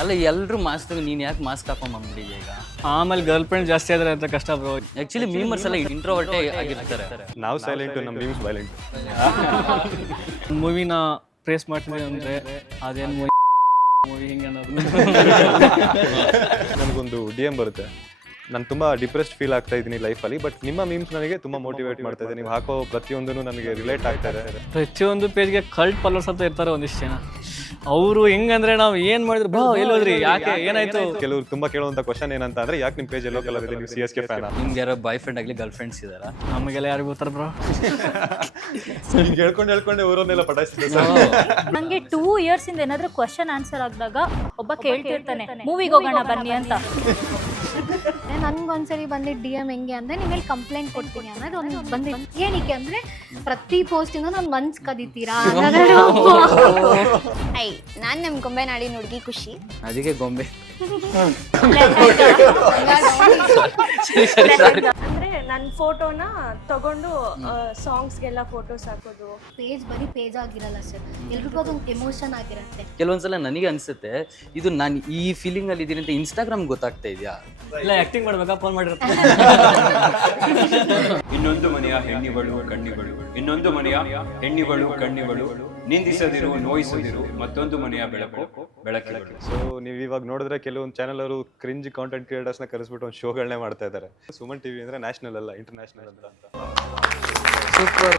ಅಲ್ಲ ಎಲ್ಲರೂ ಮಾಸ್ಕ್ ನೀನು ಯಾಕೆ ಮಾಸ್ಕ್ ಹಾಕೊಂಡ್ಬಂದ್ಬಿಟ್ಟಿದ್ಯ ಈಗ? ಆಮೇಲೆ ಗರ್ಲ್ ಫ್ರೆಂಡ್ ಜಾಸ್ತಿ ಆದ್ರೆ ಅಂತ ಕಷ್ಟ ಬ್ರೋ. ಆ್ಯಕ್ಚುಲಿ ಮೀಮರ್ಸ್ ಎಲ್ಲ ಇಂಟ್ರೋವರ್ಟೇ ಆಗಿರ್ತಾರೆ. ನಾವು ಸೈಲೆಂಟು, ನಮ್ಮ ಮೀಮ್ಸ್ ವೈಲೆಂಟ್. ಮೂವಿನ ಪ್ರೇಸ್ ಮಾಡ್ತಿದ್ದೀವಿ ಅಂದರೆ ಅದೇನು ಮೂವಿ ಹಿಂಗೆ ಅನ್ನೋದು. ನನಗೊಂದು DM ಬರುತ್ತೆ, ನಾನು ತುಂಬ ಡಿಪ್ರೆಸ್ಡ್ ಫೀಲ್ ಆಗ್ತಾ ಇದ್ದೀನಿ ಲೈಫಲ್ಲಿ, ಬಟ್ ನಿಮ್ಮ ಮೀಮ್ಸ್ ನನಗೆ ತುಂಬ ಮೋಟಿವೇಟ್ ಮಾಡ್ತಾ ಇದೆ. ನೀವು ಹಾಕೋ ಪ್ರತಿಯೊಂದೂ ನನಗೆ ರಿಲೇಟ್ ಆಗ್ತಾ ಇದೆ. ಪ್ರತಿಯೊಂದು ಪೇಜ್ಗೆ ಕಲ್ಟ್ ಫಾಲೋವರ್ಸ್ ಅಂತ ಇರ್ತಾರೆ ಒಂದಿಷ್ಟು ಜನ. ಅವರು ಹೆಂಗಂದ್ರೆ ನಾವು ಏನು ಮಾಡಿದ್ರು ಬಾ ಎಲ್ಲೋದ್ರಿ, ಯಾಕೆ ಏನಾಯ್ತು? ಕೆಲವರು ತುಂಬ ಕೇಳುವಂಥ ಕ್ವಶನ್ ಏನಂತ ಅಂದರೆ, ಯಾಕೆ ನಿಮ್ಮ ಪೇಜ್ ಎಲ್ಲೋ ಕಲರ್ ಇದೆ, ನೀವು CSK ಫ್ಯಾನ್? ನಿಮ್ಗೆ ಯಾರೋ ಬಾಯ್ ಫ್ರೆಂಡ್ ಆಗಲಿ ಗರ್ಲ್ ಫ್ರೆಂಡ್ಸ್ ಇದ್ದಾರಾ? ನಮಗೆಲ್ಲ ಯಾರಿಗೂ ಗೊತ್ತಾರ ಬ್ರೋ. ಈಗ ಹೇಳ್ಕೊಂಡೆ ಊರನ್ನೆಲ್ಲ ಪಟಾಯಿಸಿದೆ. ನಂಗೆ 2 years ಇಂದ ಏನಾದ್ರೂ ಕ್ವಶನ್ ಆನ್ಸರ್ ಆಗಿದಾಗ ಒಬ್ಬ ಕೇಳ್ತಿರ್ತಾನೆ, ಮೂವಿಗೆ ಹೋಗೋಣ ಬನ್ನಿ ಅಂತ. ನನ್ಗೊಂದ್ಸರಿ ಬಂದಿದ್ದು DM ಹೆಂಗೆ ಅಂದರೆ, ನಿಮ್ಮಲ್ಲಿ ಕಂಪ್ಲೇಂಟ್ ಕೊಡ್ತೀನಿ ಅನ್ನೋದು ಒಂದು ಬಂದಿದ್ದು. ಏನಕ್ಕೆ ಅಂದರೆ, ಪ್ರತಿ ಪೋಸ್ಟಿಂದ ನಾನು ಮನ್ಸು ಕದೀತೀರಾ. ನಾನು ನಮ್ಮ ಗೊಂಬೆ ನಾಡಿನ ಹುಡುಗಿ ಖುಷಿ, ಅದಕ್ಕೆ ಗೊಂಬೆ. ಅಂದ್ರೆ ನನ್ನ ಫೋಟೋನ ತಗೊಂಡು ಸಾಂಗ್ಸ್ಗೆಲ್ಲ ಫೋಟೋಸ್ ಹಾಕೋದು. ಪೇಜ್ ಬರೀ ಪೇಜ್ ಆಗಿರಲ್ಲ ಸರ್, ಎಲ್ರಿಗೂ ಅದೊಂದು ಎಮೋಷನ್ ಆಗಿರುತ್ತೆ. ಕೆಲವೊಂದ್ಸಲ ನನಗೆ ಅನ್ಸುತ್ತೆ, ಇದು ನಾನು ಈ ಫೀಲಿಂಗ್ ಅಲ್ಲಿ ಇದೀನಿ ಅಂತ ಇನ್ಸ್ಟಾಗ್ರಾಮ್ ಗೊತ್ತಾಗ್ತಾ ಇದೆಯಾ? ಇಲ್ಲ ಆ್ಯಕ್ಟಿಂಗ್ ಮಾಡ್ಬೇಕಾ, ಫೋನ್ ಮಾಡಿರ್ತಾರೆ. ಇನ್ನೊಂದು ಮನೆಯ ಹೆಣ್ಣಿಗಳು ಕಣ್ಣಿಗಳು, ಇನ್ನೊಂದು ಮನೆಯ ಹೆಣ್ಣಿಗಳು ಕಣ್ಣಿಗಳು, ನಿಂದಿಸದಿರು ನೋಯಿಸದಿರು, ಮತ್ತೊಂದು ಮನೆಯ ಬೆಳಕು ಬೆಳಕಿಗಳು. ಸೊ ನೀವು ಇವಾಗ ನೋಡಿದ್ರೆ ಕೆಲವೊಂದು ಚಾನಲ್ ಅವರು ಕ್ರಿಂಜ್ ಕಾಂಟೆಂಟ್ ಕ್ರಿಯೇಟರ್ಸ್ನ ಕರೆಸ್ಬಿಟ್ಟು ಒಂದು ಶೋಗಳನ್ನೇ ಮಾಡ್ತಾ ಇದ್ದಾರೆ. ಸುಮನ್ TV ಅಂದರೆ ನ್ಯಾಷನಲ್ ಅಲ್ಲ, ಇಂಟರ್ನ್ಯಾಷನಲ್ ಅಂತ. ಸೂಪರ್.